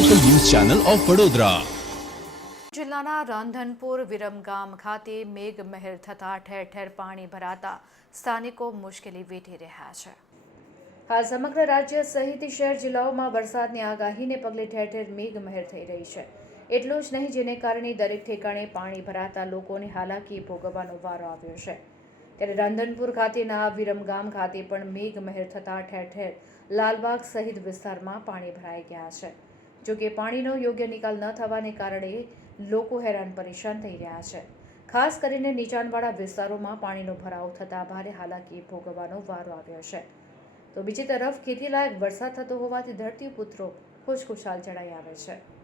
Channel of Vadodara. જિલ્લાના રાંધનપુર, વિરમગામ ખાતે મેઘ મહેર થતાં ઠેર ઠેર પાણી ભરાતા સ્થાનિકો મુશ્કેલી વેઠી રહ્યા છે. હાલ સમગ્ર રાજ્ય સહિત શહેર જિલ્લાઓમાં વરસાદની આગાહીને પગલે ઠેર ઠેર મેઘ મહેર થઈ રહી છે. એટલું જ નહીં, જેને કારણે દરેક ઠેકાણે પાણી ભરાતા લોકોને હાલાકી ભોગવવાનો વારો આવ્યો છે. ત્યારે રાંધનપુર ખાતેના વિરમગામ ખાતે પણ મેઘ મહેર થતાં ઠેર ઠેર લાલબાગ સહિત વિસ્તારમાં પાણી ભરાઈ ગયા છે. જો કે પાણીનો યોગ્ય નિકાલ ન થવાને કારણે લોકો હેરાન પરેશાન થઈ રહ્યા છે. ખાસ કરીને નીચાણવાળા વિસ્તારોમાં પાણીનો ભરાવ થતાં ભારે હાલાકી ભોગવવાનો વારો આવ્યો છે. તો બીજી તરફ ખેતીલાયક વરસાદ થતો હોવાથી ધરતીપુત્રો ખુશખુશાલ જણાઈ આવે છે.